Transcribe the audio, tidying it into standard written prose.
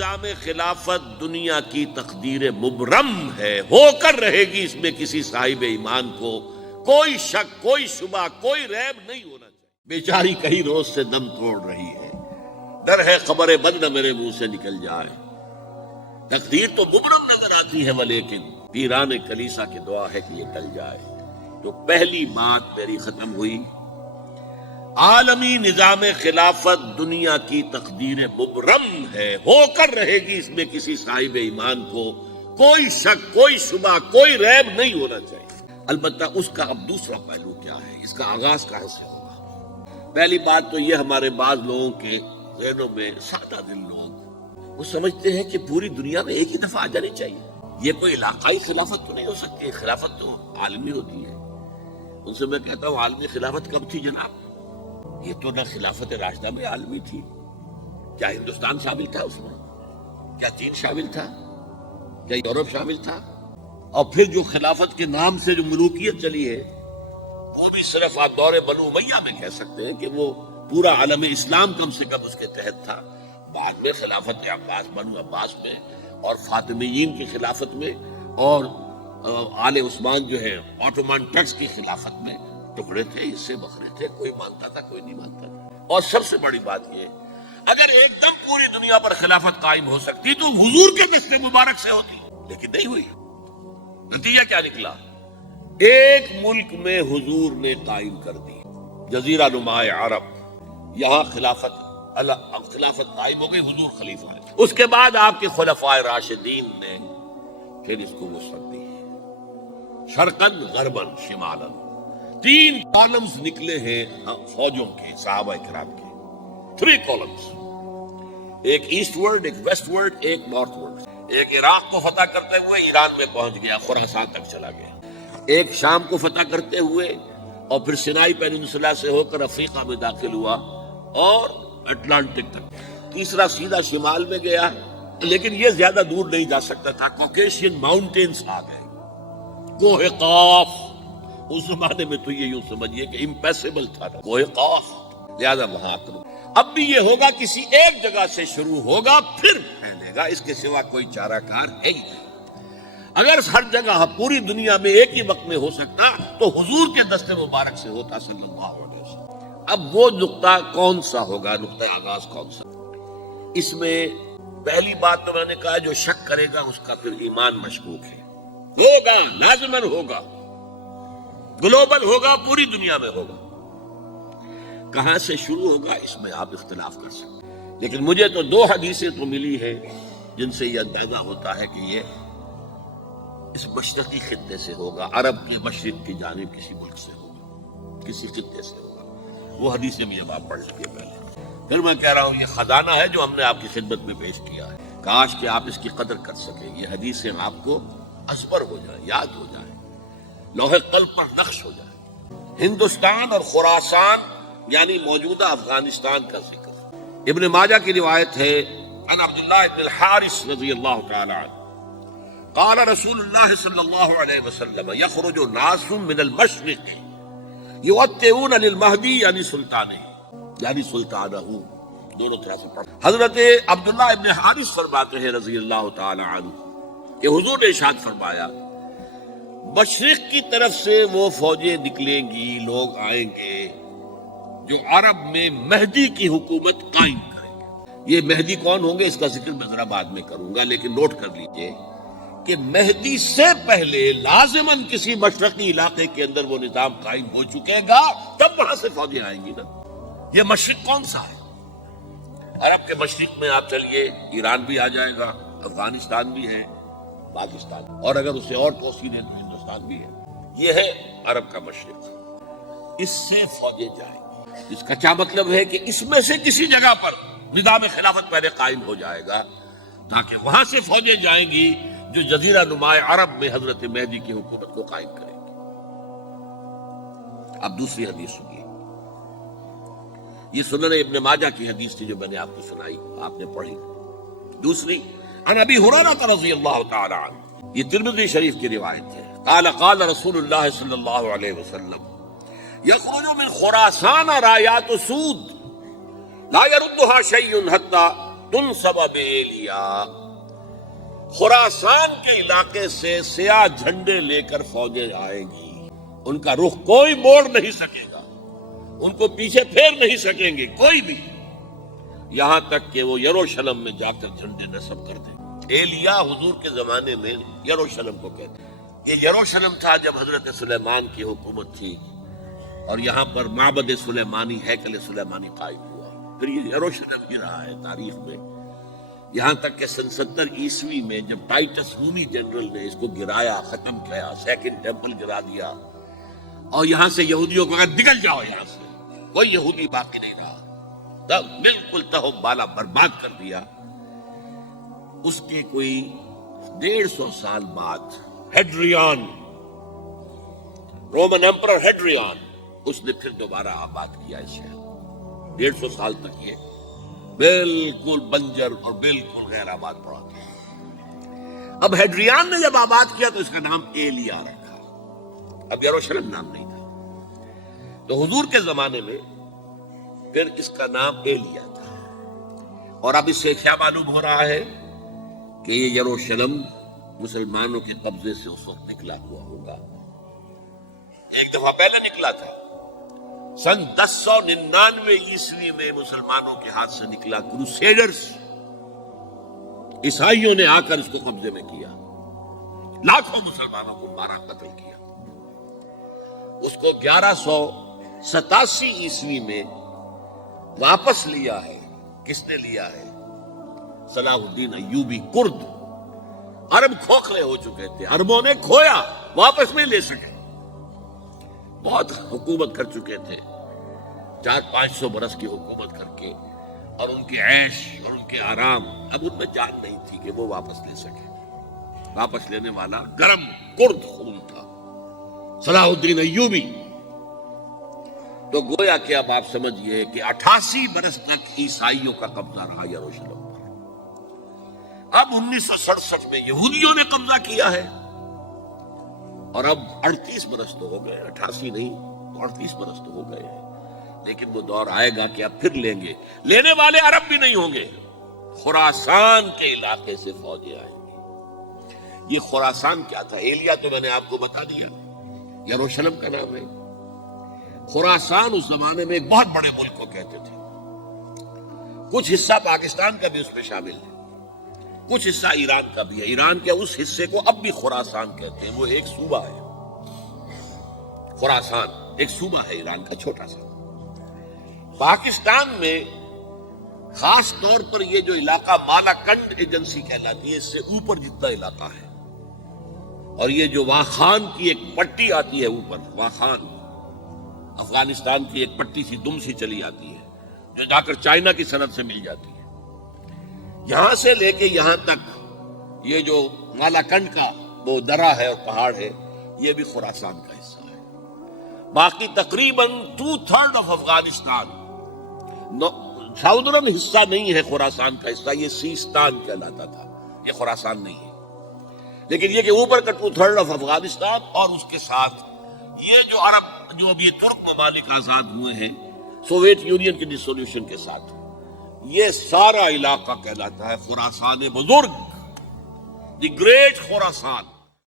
نظام خلافت دنیا کی تقدیر مبرم ہے، ہو کر رہے گی، اس میں کسی صاحب ایمان کو کوئی شک، کوئی شبہ، کوئی ریب نہیں ہونا چاہیے۔ بیچاری کئی روز سے دم توڑ رہی ہے، ڈر ہے خبر بد نہ میرے منہ سے نکل جائے۔ تقدیر تو مبرم نظر آتی ہے، ولیکن پیران کلیسا کی دعا ہے کہ یہ ٹل جائے۔ تو پہلی بات میری ختم ہوئی، عالمی نظام خلافت دنیا کی تقدیر مبرم ہے، ہو کر رہے گی، اس میں کسی صاحب ایمان کو کوئی شک، کوئی شبہ، کوئی ریب نہیں ہونا چاہیے۔ البتہ اس کا اب دوسرا پہلو کیا ہے، اس کا آغاز کہاں سے ہوگا؟ پہلی بات تو یہ، ہمارے بعض لوگوں کے ذہنوں میں، سادہ دل لوگ وہ سمجھتے ہیں کہ پوری دنیا میں ایک ہی دفعہ آ جانی چاہیے، یہ کوئی علاقائی خلافت تو نہیں ہو سکتی، خلافت تو عالمی ہوتی ہے۔ ان سے میں کہتا ہوں، عالمی خلافت کب تھی جناب؟ یہ تو نہ خلافت راشدہ میں عالمی تھی، کیا ہندوستان شامل تھا اس میں؟ کیا چین شامل تھا؟ کیا یورپ شامل تھا؟ اور پھر جو خلافت کے نام سے جو ملوکیت چلی ہے، وہ بھی صرف آپ دور بنو امیہ میں کہہ سکتے ہیں کہ وہ پورا عالم اسلام کم سے کم اس کے تحت تھا۔ بعد میں خلافت عباس، بنو عباس میں، اور فاطمیین کی خلافت میں، اور آل عثمان جو ہے آٹومان ٹرکس کی خلافت میں ٹکڑے تھے، حصے بکھرے تھے، کوئی مانتا تھا، کوئی نہیں مانتا تھا۔ اور سب سے بڑی بات یہ، اگر ایک دم پوری دنیا پر خلافت قائم ہو سکتی تو حضور کے دست مبارک سے ہوتی، لیکن نہیں ہوئی۔ نتیجہ کیا نکلا؟ ایک ملک میں حضور نے قائم کر دی، جزیرہ نما عرب، یہاں خلافت قائم ہو گئی، حضور خلیفہ ہے۔ اس کے بعد آپ کے خلفائے راشدین نے پھر اس کو وسعت دی، شرقاً غرباً شمالاً، 3 کالمز نکلے ہیں فوجوں کے، صحابہ کرام کے، 3 کالمز، ایک ایسٹ ورڈ، ایک ویسٹ ورڈ، ایک نارتھ ورڈ۔ ایک عراق کو فتح کرتے ہوئے ایران میں پہنچ گیا، خراسان تک چلا گیا۔ ایک شام کو فتح کرتے ہوئے اور پھر سینائی پیننسولا سے ہو کر افریقہ میں داخل ہوا اور اٹلانٹک تک۔ تیسرا سیدھا شمال میں گیا، لیکن یہ زیادہ دور نہیں جا سکتا تھا، کوکیشین ماؤنٹینز آ گئے، کوہ قاف۔ اس زمانے میں تو یہ یوں سمجھیے کہ امپیسیبل تھا کوہ قاف، لہذا وہاں کرو۔ اب بھی یہ ہوگا، کسی ایک جگہ سے شروع ہوگا پھر پھیلے گا، اس کے سوا کوئی چارہ کار ہے ہی نہیں۔ اگر ہر جگہ پوری دنیا میں ایک ہی وقت میں ہو سکتا تو حضور کے دست مبارک سے ہوتا صلی اللہ علیہ وسلم۔ اب وہ نقطہ کون سا ہوگا، نقطہ آغاز کون سا؟ اس میں پہلی بات تو میں نے کہا، جو شک کرے گا اس کا پھر ایمان مشکوک ہے۔ ہوگا، لازماً ہوگا، گلوبل ہوگا، پوری دنیا میں ہوگا۔ کہاں سے شروع ہوگا اس میں آپ اختلاف کر سکتے ہیں، لیکن مجھے تو 2 حدیثیں تو ملی ہیں جن سے یہ اندازہ ہوتا ہے کہ یہ اس مشرقی خطے سے ہوگا، عرب کے مشرق کی جانب کسی ملک سے ہوگا، کسی خطے سے ہوگا۔ وہ حدیثیں بھی اب آپ پڑھ لیجیے پہلے۔ پھر میں کہہ رہا ہوں، یہ خزانہ ہے جو ہم نے آپ کی خدمت میں پیش کیا ہے، کاش کہ آپ اس کی قدر کر سکیں، یہ حدیثیں آپ کو ازبر ہو جائیں، یاد ہو جائیں، لوح قلب پر نقش ہو جائے۔ ہندوستان اور خراسان یعنی موجودہ افغانستان کا ذکر ابن ماجہ کی روایت ہے، عن عبداللہ ابن الحارث رضی اللہ تعالی عنہ قال رسول اللہ صلی اللہ علیہ وسلم یخرج ناس من المشرق یؤتئون للمہدی یعنی سلطانہ، دونوں طرح سے پڑھ۔ حضرت عبداللہ ابن حارث فرماتے ہیں رضی اللہ تعالی عنہ کہ حضور نے ارشاد فرمایا، مشرق کی طرف سے وہ فوجیں نکلیں گی، لوگ آئیں گے جو عرب میں مہدی کی حکومت قائم کریں گے۔ یہ مہدی کون ہوں گے اس کا ذکر میں ذرا بعد میں کروں گا، لیکن نوٹ کر لیجئے کہ مہدی سے پہلے لازماً کسی مشرقی علاقے کے اندر وہ نظام قائم ہو چکے گا، تب وہاں سے فوجیں آئیں گی نا۔ یہ مشرق کون سا ہے؟ عرب کے مشرق میں آپ چلیے، ایران بھی آ جائے گا، افغانستان بھی ہے، پاکستان، اور اگر اسے اور توسیع ہے تو ہندوستان بھی ہے۔ یہ ہے عرب کا مشرق، اس سے فوجیں جائیں گی۔ اس کا کیا مطلب ہے کہ اس میں سے کسی جگہ پر نظام خلافت پہلے قائم ہو جائے گا، تاکہ وہاں سے فوجیں جائیں گی جو جزیرہ نما عرب میں حضرت مہدی کی حکومت کو قائم کریں گی۔ اب دوسری حدیث سنیے، یہ سنن ابن ماجہ کی حدیث تھی جو میں نے آپ کو سنائی، آپ نے پڑھی۔ دوسری عن ابی ہریرہ رضی اللہ تعالی عنہ، یہ ترمذی شریف کی روایت ہے، قال قال رسول اللہ صلی اللہ علیہ وسلم یخرج من خراسان رایات سود لا يردها شيء حتى تنصب بإیلیا، خراسان کے علاقے سے سیاہ جھنڈے لے کر فوجیں آئیں گی، ان کا رخ کوئی موڑ نہیں سکے گا، ان کو پیچھے پھیر نہیں سکیں گے کوئی بھی، یہاں تک کہ وہ یروشلم میں جا کر جھنڈے نصب کر دیں۔ ایلیا حضور کے زمانے میں یروشلم کو کہتے ہیں۔ یہ یروشلم تھا جب حضرت سلیمان کی حکومت تھی، اور یہاں پر معبد سلیمانی، ہیکل سلیمانی قائم ہوا، پھر یہ یروشلم ہی رہا ہے تاریخ میں، یہاں تک کہ سن 70 عیسوی میں جب ٹائٹس رومی جنرل نے اس کو گرایا، ختم کیا، سیکنڈ ٹیمپل گرا دیا، اور یہاں سے یہودیوں کو کہا نکل جاؤ یہاں سے، کوئی یہودی باقی نہیں رہا، تب بالکل تہو بالا برباد کر دیا۔ اس کے کوئی 150 سال بعد ہیڈریان، رومن ایمپرر ہیڈریان، اس نے پھر دوبارہ آباد کیا اس شہر۔ 150 سال تک یہ بالکل بنجر اور بالکل غیر آباد پڑا تھا۔ اب ہیڈریان نے جب آباد کیا تو اس کا نام ایلیا رکھا، اب یروشلم نام نہیں تھا۔ تو حضور کے زمانے میں پھر اس کا نام ایلیا تھا، اور اب اس سے کیا معلوم ہو رہا ہے کہ یہ یروشلم مسلمانوں کے قبضے سے اس وقت نکلا ہوا ہوگا، ایک دفعہ پہلے نکلا تھا، سن 1099 عیسوی میں مسلمانوں کے ہاتھ سے نکلا، کروسیڈرز، عیسائیوں نے آ کر اس کو قبضے میں کیا، لاکھوں مسلمانوں کو مارا، قتل کیا۔ اس کو 1187 عیسوی میں واپس لیا ہے۔ کس نے لیا ہے؟ صلاح الدین ایوبی، کرد۔ عرب کھوکھلے ہو چکے تھے، عربوں نے کھویا، واپس نہیں لے سکے، بہت حکومت کر چکے تھے، 400-500 برس کی حکومت کر کے، اور ان کے عیش اور ان کے آرام، اب ان میں جان نہیں تھی کہ وہ واپس لے سکے۔ واپس لینے والا گرم کرد خون تھا، صلاح الدین ایوبی۔ تو گویا کہ اب آپ سمجھئے کہ 88 برس تک عیسائیوں کا قبضہ رہا یروشلم پر۔ اب 1967 میں یہودیوں نے قبضہ کیا ہے، اور اب 38 برس تو ہو گئے، 88 نہیں 38 برس تو ہو گئے ہیں، لیکن وہ دور آئے گا کہ اب پھر لیں گے، لینے والے عرب بھی نہیں ہوں گے، خراسان کے علاقے سے فوجیں آئیں گی۔ یہ خراسان کیا تھا؟ ایلیا تو میں نے آپ کو بتا دیا، یروشلم کا نام ہے۔ خراسان اس زمانے میں ایک بہت بڑے ملک کو کہتے تھے، کچھ حصہ پاکستان کا بھی اس میں شامل ہے، کچھ حصہ ایران کا بھی ہے۔ ایران کے اس حصے کو اب بھی خراسان کہتے ہیں، وہ ایک صوبہ ہے، خراسان ایک صوبہ ہے ایران کا چھوٹا سا۔ پاکستان میں خاص طور پر یہ جو علاقہ مالاکنڈ ایجنسی کہلاتی ہے، اس سے اوپر جتنا علاقہ ہے، اور یہ جو واخان کی ایک پٹی آتی ہے اوپر، واخان افغانستان کی ایک پٹی سی دم سی چلی آتی ہے جو جا کر چائنا کی سرحد سے مل جاتی ہے، یہاں سے لے کے یہاں تک یہ جو مالاکنڈ کا وہ درہ ہے اور پہاڑ ہے، یہ بھی خراسان کا حصہ ہے۔ باقی تقریباً 2/3 آف افغانستان، ساؤدرن حصہ نہیں ہے خراسان کا حصہ، یہ سیستان کہلاتا تھا، یہ خراسان نہیں ہے، لیکن یہ کہ اوپر کا 2/3 آف افغانستان، اور اس کے ساتھ یہ جو عرب، جو اب یہ ترک ممالک آزاد ہوئے ہیں سوویت یونین کی ڈسولوشن کے ساتھ، یہ سارا علاقہ کہلاتا ہے خراسان بزرگ، دی گریٹ خراسان۔